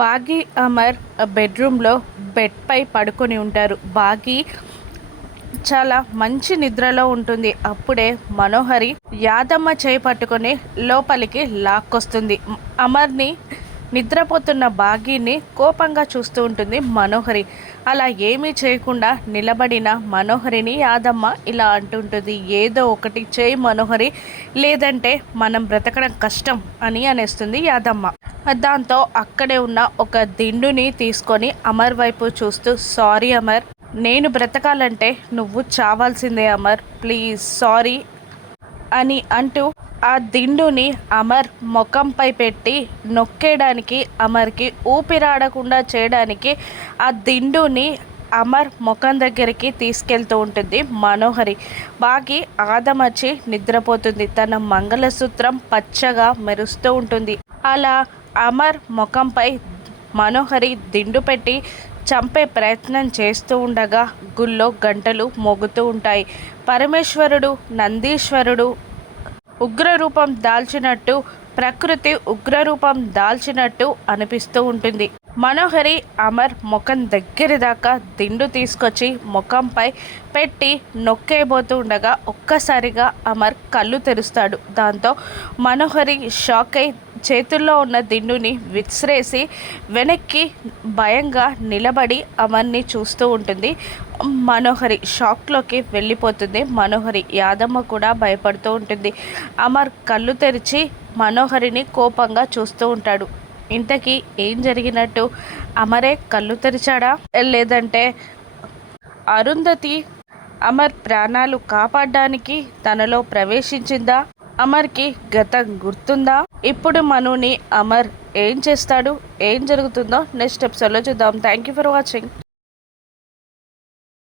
బాగి అమర్ బెడ్రూమ్లో బెడ్పై పడుకొని ఉంటారు. బాగి చాలా మంచి నిద్రలో ఉంటుంది. అప్పుడే మనోహరి యాదమ్మ చేయి పట్టుకొని లోపలికి లాక్కొస్తుంది. అమర్ని నిద్రపోతున్న బాగీని కోపంగా చూస్తూ ఉంటుంది మనోహరి. అలా ఏమీ చేయకుండా నిలబడిన మనోహరిని యాదమ్మ ఇలా అంటుంటుంది, ఏదో ఒకటి చేయి మనోహరి, లేదంటే మనం బ్రతకడం కష్టం అని అనేస్తుంది యాదమ్మ. దాంతో అక్కడే ఉన్న ఒక దిండుని తీసుకొని అమర్ వైపు చూస్తూ, సారీ అమర్, నేను బ్రతకాలంటే నువ్వు చావాల్సిందే అమర్, ప్లీజ్ సారీ అని అంటూ ఆ దిండుని అమర్ ముఖంపై పెట్టి నొక్కేయడానికి, అమర్కి ఊపిరాడకుండా చేయడానికి ఆ దిండుని అమర్ ముఖం దగ్గరికి తీసుకెళ్తూ ఉంటుంది మనోహరి. బాగి ఆదమర్చి నిద్రపోతుంది. తన మంగళసూత్రం పచ్చగా మెరుస్తూ ఉంటుంది. అలా అమర్ ముఖంపై మనోహరి దిండు పెట్టి చంపే ప్రయత్నం చేస్తూ ఉండగా గుళ్ళో గంటలు మోగుతూ ఉంటాయి. పరమేశ్వరుడు, నందీశ్వరుడు ఉగ్రరూపం దాల్చినట్టు, ప్రకృతి ఉగ్రరూపం దాల్చినట్టు అనిపిస్తూ ఉంటుంది. మనోహరి అమర్ ముఖం దగ్గర దాకా దిండు తీసుకొచ్చి ముఖంపై పెట్టి నొక్కేయబోతూ ఉండగా ఒక్కసారిగా అమర్ కళ్ళు తెరుస్తాడు. దాంతో మనోహరి షాక్ అయి చేతుల్లో ఉన్న దిండుని విసిరేసి వెనక్కి భయంగా నిలబడి అమర్ని చూస్తూ ఉంటుంది. మనోహరి షాక్లోకి వెళ్ళిపోతుంది. మనోహరి, యాదమ్మ కూడా భయపడుతూ ఉంటుంది. అమర్ కళ్ళు తెరిచి మనోహరిని కోపంగా చూస్తూ ఉంటాడు. ఇంతకీ ఏం జరిగినట్టు? అమరే కళ్ళు తెరిచాడా, లేదంటే అరుంధతి అమర్ ప్రాణాలు కాపాడడానికి తనలో ప్రవేశించిందా? అమర్కి గతం గుర్తుందా? ఇప్పుడు మనుని అమర్ ఏం చేస్తాడు, ఏం జరుగుతుందో నెక్స్ట్ ఎపిసోడ్లో చూద్దాం. Thank you for watching.